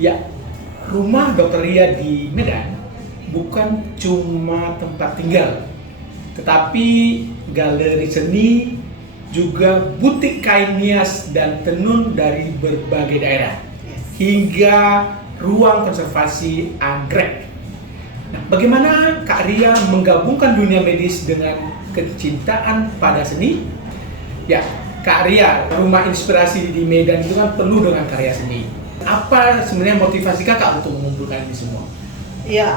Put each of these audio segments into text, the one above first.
Ya, rumah Dr. Ria di Medan bukan cuma tempat tinggal, tetapi galeri seni, juga butik kain nias dan tenun dari berbagai daerah, hingga ruang konservasi anggrek. Nah, bagaimana Kak Ria menggabungkan dunia medis dengan kecintaan pada seni? Ya, Kak Ria, rumah inspirasi di Medan itu kan penuh dengan karya seni. Apa sebenarnya motivasi kakak untuk mengumpulkan ini semua? Ya,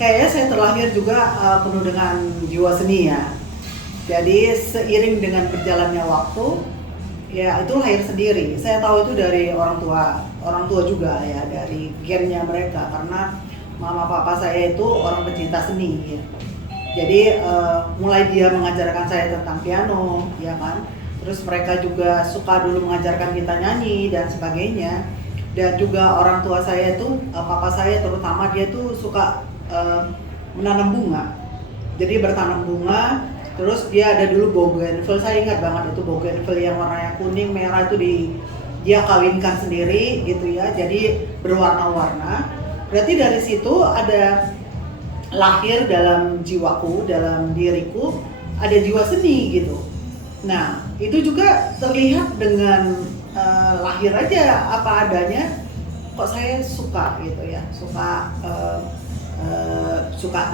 kayaknya saya terlahir juga penuh dengan jiwa seni ya. Jadi seiring dengan berjalannya waktu, ya itu lahir sendiri. Saya tahu itu dari orang tua juga ya, dari gennya mereka, karena mama papa saya itu orang pecinta seni ya. Jadi mulai dia mengajarkan saya tentang piano, ya kan. Terus mereka juga suka dulu mengajarkan kita nyanyi dan sebagainya. Dan juga orang tua saya itu, papa saya terutama, dia tuh suka menanam bunga. Jadi bertanam bunga, terus dia ada dulu bougainville, saya ingat banget itu bougainville yang warnanya kuning, merah itu dia kawinkan sendiri gitu ya, jadi berwarna-warna. Berarti dari situ ada lahir dalam jiwaku, dalam diriku, ada jiwa seni gitu. Nah, itu juga terlihat dengan lahir aja apa adanya, kok saya suka gitu ya, suka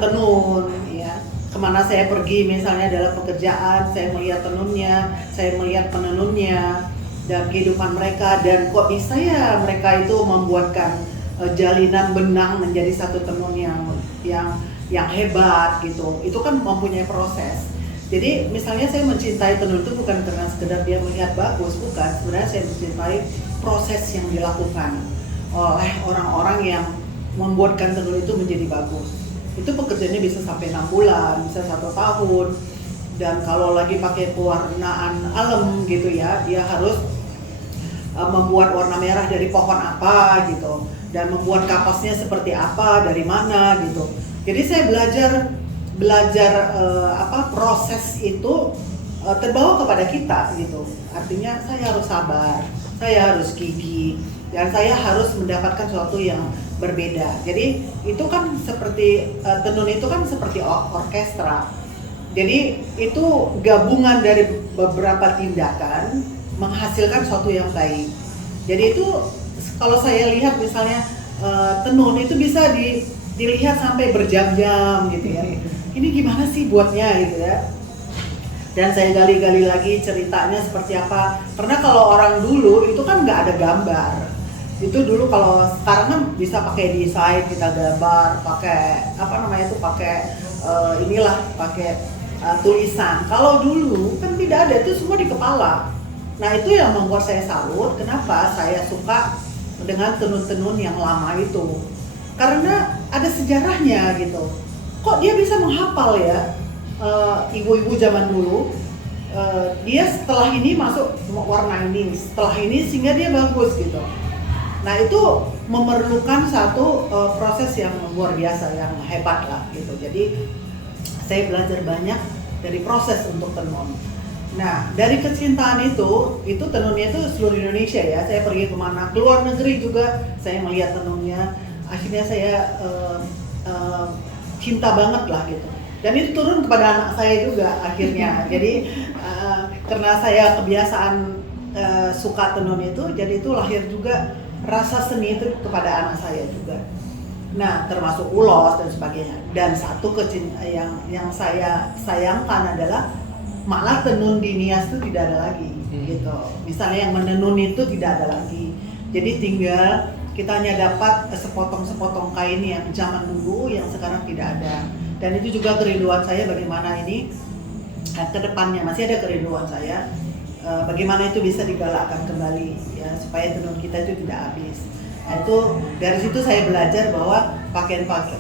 tenun ya. Kemana saya pergi misalnya dalam pekerjaan, saya melihat tenunnya, saya melihat penenunnya dan kehidupan mereka, dan kok bisa ya mereka itu membuatkan jalinan benang menjadi satu tenun yang hebat gitu. Itu kan mempunyai proses. Jadi misalnya saya mencintai tenun itu bukan karena sekedar dia melihat bagus, bukan. Sebenarnya saya mencintai proses yang dilakukan oleh orang-orang yang membuatkan tenun itu menjadi bagus. Itu pekerjaannya bisa sampai 6 bulan, bisa 1 tahun. Dan kalau lagi pakai pewarnaan alam gitu ya, dia harus membuat warna merah dari pohon apa gitu, dan membuat kapasnya seperti apa, dari mana gitu. Jadi saya belajar proses itu terbawa kepada kita gitu. Artinya saya harus sabar, saya harus gigih, dan saya harus mendapatkan sesuatu yang berbeda. Jadi itu kan seperti tenun itu kan seperti orkestra. Jadi itu gabungan dari beberapa tindakan menghasilkan sesuatu yang baik. Jadi itu kalau saya lihat misalnya tenun itu bisa dilihat sampai berjam-jam gitu ya. Ini gimana sih buatnya gitu ya. Dan saya gali-gali lagi ceritanya seperti apa. Karena kalau orang dulu itu kan nggak ada gambar. Itu dulu, kalau sekarang kan bisa pakai desain, kita gambar, pakai pakai tulisan. Kalau dulu kan tidak ada, itu semua di kepala. Nah itu yang membuat saya salut, kenapa saya suka dengan tenun-tenun yang lama itu. Karena ada sejarahnya gitu. Kok dia bisa menghafal ya, ibu-ibu zaman dulu, dia setelah ini masuk warna ini, setelah ini, sehingga dia bagus gitu. Nah itu memerlukan satu proses yang luar biasa, yang hebat lah gitu. Jadi saya belajar banyak dari proses untuk tenun. Nah dari kecintaan itu tenunnya itu seluruh Indonesia ya. Saya pergi kemana, keluar negeri juga saya melihat tenunnya. Akhirnya saya cinta banget lah gitu. Dan itu turun kepada anak saya juga akhirnya. Jadi karena saya kebiasaan suka tenun itu, jadi itu lahir juga rasa seni itu kepada anak saya juga. Nah termasuk ulos dan sebagainya. Dan satu yang saya sayangkan adalah malah tenun di nias itu tidak ada lagi gitu. Misalnya yang menenun itu tidak ada lagi. Jadi tinggal kita hanya dapat sepotong-sepotong kain yang zaman dulu yang sekarang tidak ada. Dan itu juga kerinduan saya, bagaimana ini ke depannya masih ada kerinduan saya, bagaimana itu bisa digalakkan kembali ya, supaya tenun kita itu tidak habis. Nah itu dari situ saya belajar bahwa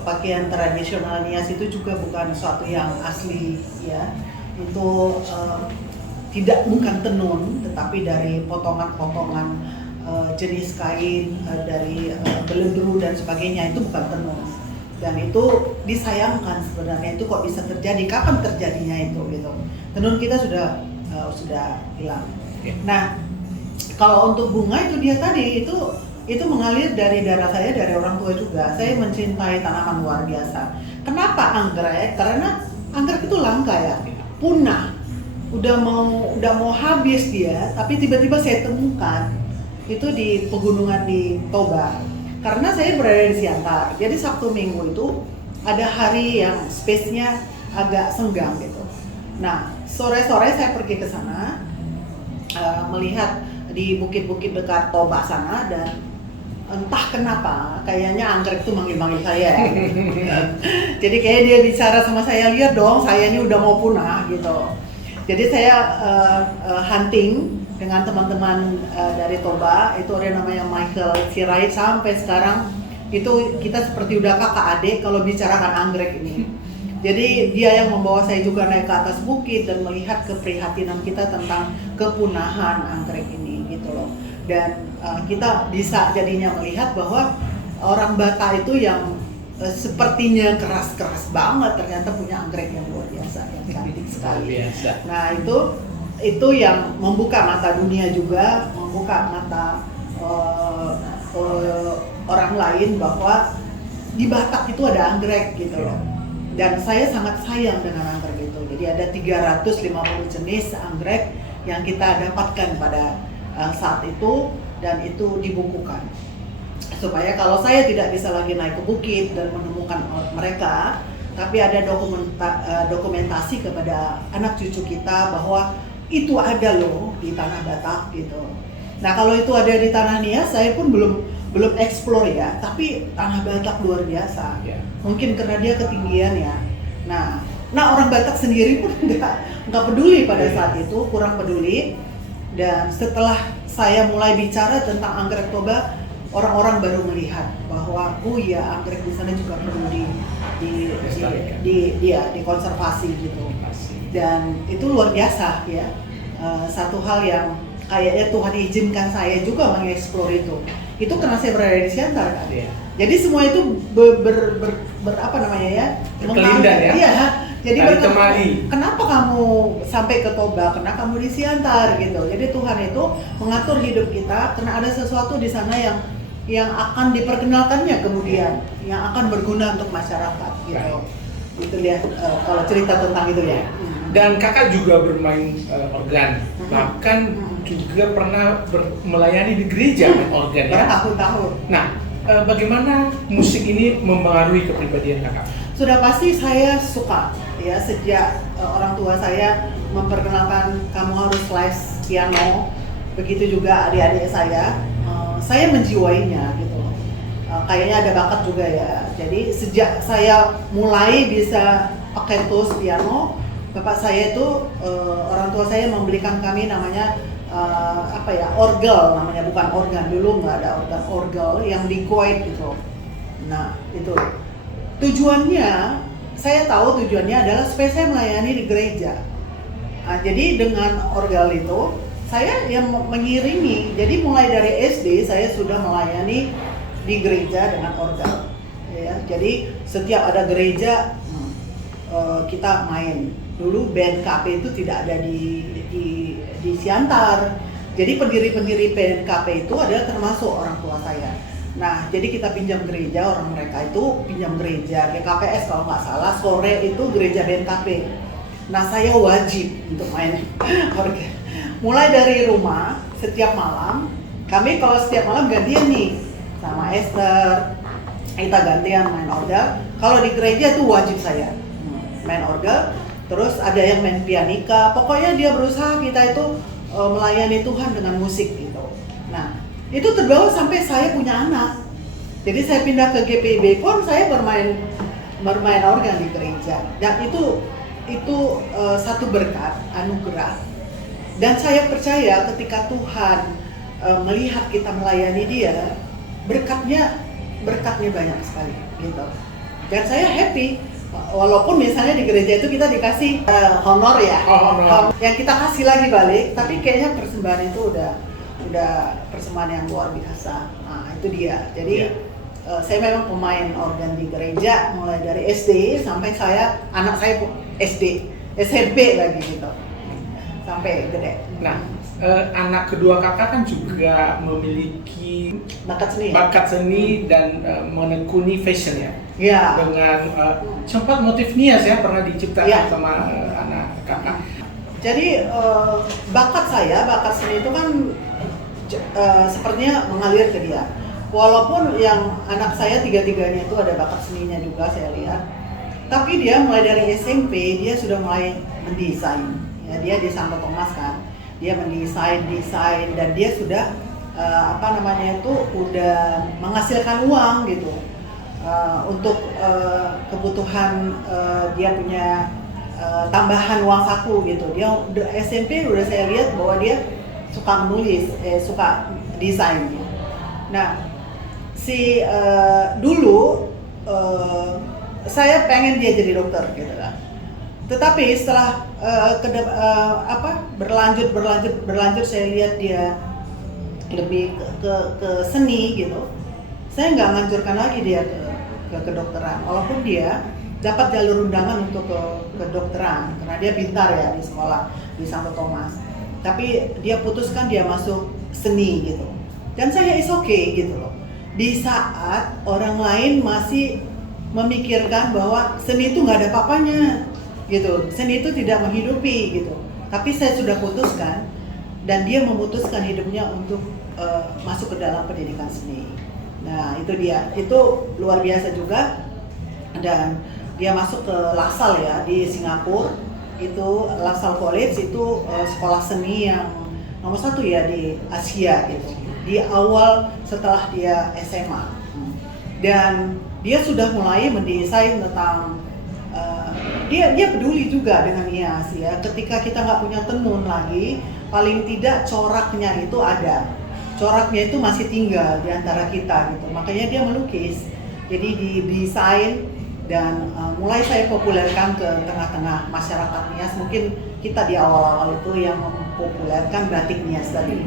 pakaian tradisional nias itu juga bukan sesuatu yang asli ya. Itu bukan tenun, tetapi dari potongan-potongan jenis kain, dari belenggu dan sebagainya, itu bukan tenun. Dan itu disayangkan sebenarnya, itu kok bisa terjadi, kapan terjadinya itu gitu. Tenun kita sudah hilang. Nah kalau untuk bunga itu dia tadi itu itu mengalir dari darah saya, dari orang tua juga. Saya mencintai tanaman luar biasa. Kenapa anggrek? Karena anggrek itu langka ya, punah. Udah mau habis dia, tapi tiba-tiba saya temukan itu di pegunungan di Toba. Karena saya berada di Siantar, jadi Sabtu Minggu itu ada hari yang space-nya agak senggang gitu. Nah, sore-sore saya pergi ke sana, melihat di bukit-bukit dekat Toba sana, dan entah kenapa kayaknya anggrek itu manggil-manggil saya. Jadi kayak dia bicara sama saya, lihat dong saya ini udah mau punah gitu. Jadi saya hunting dengan teman-teman dari Toba, itu ada namanya Michael Sirait, sampai sekarang itu kita seperti udah kakak adik kalau bicarakan anggrek ini. Jadi dia yang membawa saya juga naik ke atas bukit dan melihat keprihatinan kita tentang kepunahan anggrek ini gitu loh. Dan kita bisa jadinya melihat bahwa orang Batak itu yang sepertinya keras-keras banget ternyata punya anggrek yang luar biasa, yang cantik sekali. Nah itu yang membuka mata dunia juga, membuka mata orang lain bahwa di Batak itu ada anggrek gitu loh. Dan saya sangat sayang dengan anggrek itu. Jadi ada 350 jenis anggrek yang kita dapatkan pada saat itu, dan itu dibukukan. Supaya kalau saya tidak bisa lagi naik ke bukit dan menemukan mereka, tapi ada dokumentasi kepada anak cucu kita bahwa itu ada loh di tanah Batak gitu. Nah kalau itu ada di tanah Nias, saya pun belum explore ya, tapi tanah Batak luar biasa. Mungkin karena dia ketinggian ya. Nah orang Batak sendiri pun nggak peduli pada saat itu, kurang peduli. Dan setelah saya mulai bicara tentang anggrek Toba, orang-orang baru melihat bahwa ya anggrek di sana juga perlu dikonservasi gitu. Dan itu luar biasa ya. Satu hal yang kayaknya Tuhan izinkan saya juga mengeksplor itu karena saya berada di Siantar kan. Jadi semua itu apa namanya ya? Berkelindan ya? Iya. Jadi kenapa kamu sampai ke Toba? Karena kamu di Siantar gitu. Jadi Tuhan itu mengatur hidup kita karena ada sesuatu di sana yang akan diperkenalkannya kemudian, yang akan berguna untuk masyarakat gitu. Itu lihat kalau cerita tentang itu ya. Dan kakak juga bermain organ, bahkan juga pernah melayani di gereja main organ ya. Bertahun-tahun. Nah, bagaimana musik ini mempengaruhi kepribadian kakak? Sudah pasti saya suka ya, sejak orang tua saya memperkenalkan kamu harus les piano, begitu juga adik-adik saya menjiwainya gitu. Kayaknya ada bakat juga ya. Jadi sejak saya mulai bisa pakai tools piano, bapak saya itu orang tua saya membelikan kami namanya orgel namanya, bukan organ, dulu nggak ada orgel yang digoit gitu. Nah itu tujuannya, saya tahu tujuannya adalah supaya saya melayani di gereja. Nah, jadi dengan orgel itu saya yang mengiringi, jadi mulai dari SD saya sudah melayani di gereja dengan orgel ya. Jadi setiap ada gereja kita main. Dulu band KP itu tidak ada di Siantar. Jadi pendiri-pendiri band KP itu adalah termasuk orang tua saya. Nah, jadi kita pinjam gereja, orang mereka itu pinjam gereja GKPS kalau nggak salah, sore itu gereja band KP. Nah, saya wajib untuk main organ. Mulai dari rumah, setiap malam, kami kalau setiap malam gantian nih sama Esther, kita gantian main orgel. Kalau di gereja itu wajib saya main orgel. Terus ada yang main pianika, pokoknya dia berusaha kita itu melayani Tuhan dengan musik gitu. Nah, itu terbawa sampai saya punya anak. Jadi saya pindah ke GPIB pun saya bermain organ di gereja. Dan itu satu berkat, anugerah. Dan saya percaya ketika Tuhan melihat kita melayani Dia, berkatnya banyak sekali gitu. Dan saya happy. Walaupun misalnya di gereja itu kita dikasih honor ya, yang kita kasih lagi balik, tapi kayaknya persembahan itu udah persembahan yang luar biasa. Nah itu dia. Jadi saya memang pemain organ di gereja mulai dari SD sampai anak saya SD, SMP lagi gitu, sampai gede. Nah, anak kedua kakak kan juga memiliki bakat seni. bakat seni dan menekuni fashion ya. Ya. Dengan sempat motif Nias ya pernah diciptakan Ya. sama anak kakak. Jadi bakat seni itu kan sepertinya mengalir ke dia. Walaupun yang anak saya tiga-tiganya itu ada bakat seninya juga saya lihat. Tapi dia mulai dari SMP dia sudah mulai mendesain. Ya, dia di Santo Thomas kan. Dia mendesain dan dia sudah udah menghasilkan uang gitu. Untuk kebutuhan dia punya tambahan uang saku gitu. Dia SMP udah saya lihat bahwa dia suka menulis, suka desain. Nah, dulu saya pengen dia jadi dokter gitu kan. Tetapi setelah berlanjut saya lihat dia lebih ke seni gitu. Saya nggak ngancurkan lagi dia ke kedokteran, walaupun dia dapat jalur undangan untuk ke kedokteran karena dia pintar ya di sekolah di Santo Thomas. Tapi dia putuskan dia masuk seni gitu. Dan saya is okay gitu loh. Di saat orang lain masih memikirkan bahwa seni itu nggak ada apa-apanya gitu. Seni itu tidak menghidupi gitu. Tapi saya sudah putuskan dan dia memutuskan hidupnya untuk masuk ke dalam pendidikan seni. Nah itu dia, itu luar biasa juga. Dan dia masuk ke LaSalle ya di Singapura. Itu LaSalle College itu sekolah seni yang nomor 1 ya di Asia gitu. Di awal setelah dia SMA. Dan dia sudah mulai mendesain tentang dia peduli juga dengan hias ya. Ketika kita nggak punya tenun lagi, paling tidak coraknya itu ada. Coraknya itu masih tinggal di antara kita gitu. Makanya dia melukis. Jadi didesain dan mulai saya populerkan ke tengah-tengah masyarakat Nias. Mungkin kita di awal-awal itu yang mempopulerkan batik Nias tadi.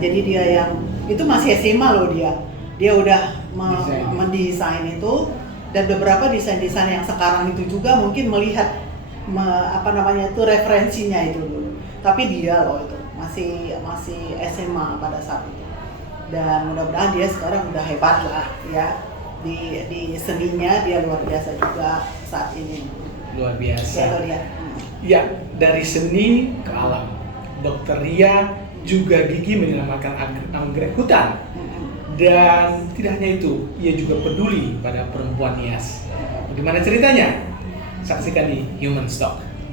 Jadi dia yang itu masih SMA loh dia. Dia udah mendesain itu dan beberapa desain-desain yang sekarang itu juga mungkin melihat referensinya itu dulu. Tapi dia loh itu masih SMA pada saat itu. Dan mudah-mudahan dia sekarang udah hebat lah ya. Di seninya dia luar biasa juga saat ini. Luar biasa. Ya, ya, dari seni ke alam. Dr. Ria juga gigih menyelamatkan anggrek hutan. Dan tidak hanya itu, ia juga peduli pada perempuan Nias. Bagaimana ceritanya? Saksikan di Human Stock.